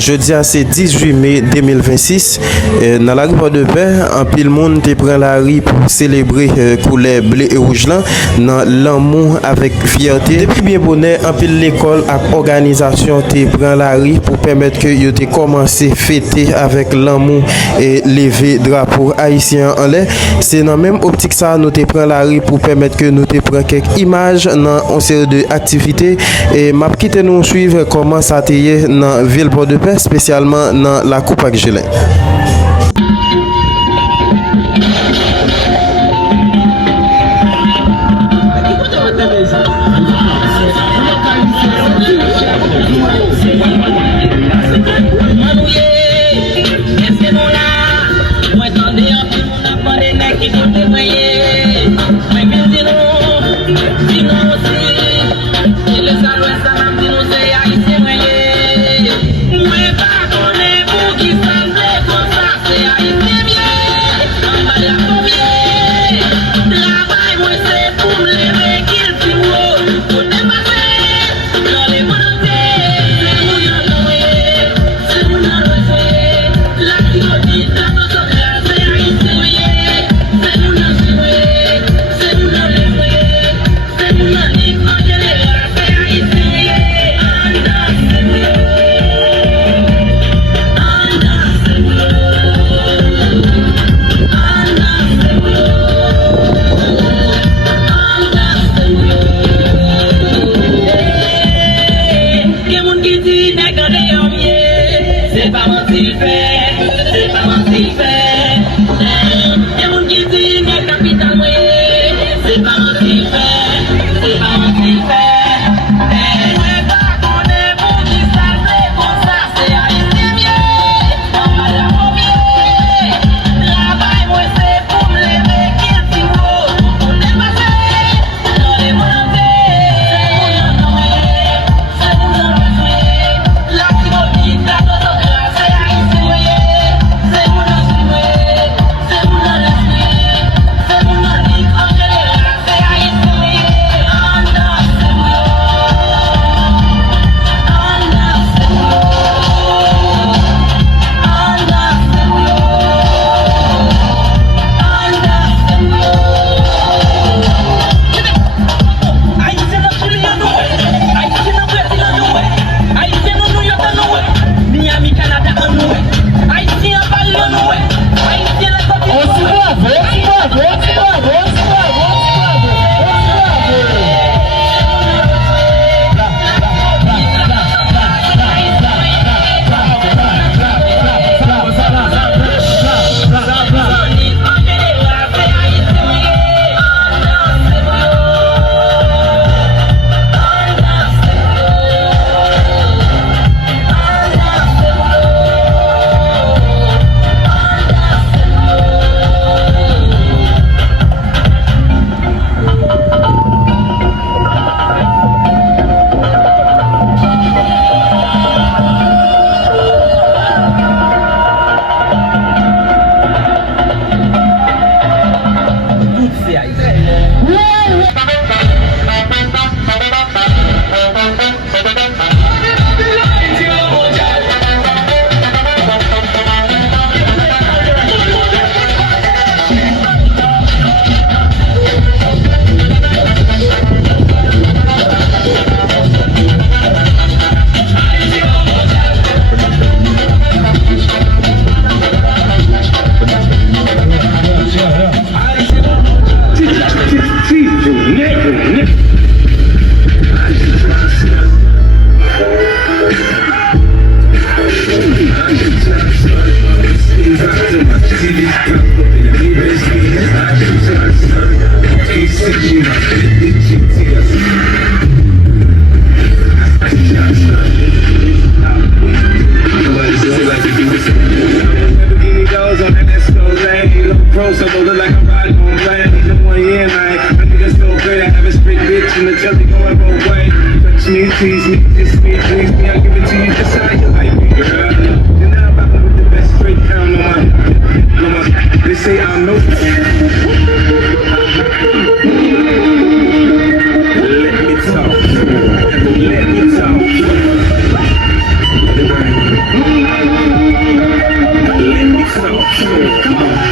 Jeudi, c'est 18 mai 2026. Dans la rue Port-de-Paix, un pile monde te prend la rue pour célébrer couleur bleu et rouge là, dans l'amour avec fierté. Depuis bien bonnet, un pile l'école et organisation te prend la rue pour permettre que yo te commencer fêter avec l'amour et lever drapeau haïtien en l'air. C'est dans même optique ça nous te prend la rue pour permettre que nous te prend quelques images dans une série de activités et m'a quitter nous suivre comment ça te y dans ville Port-de-Paix, spécialement dans la Coupe Agélin. Come on.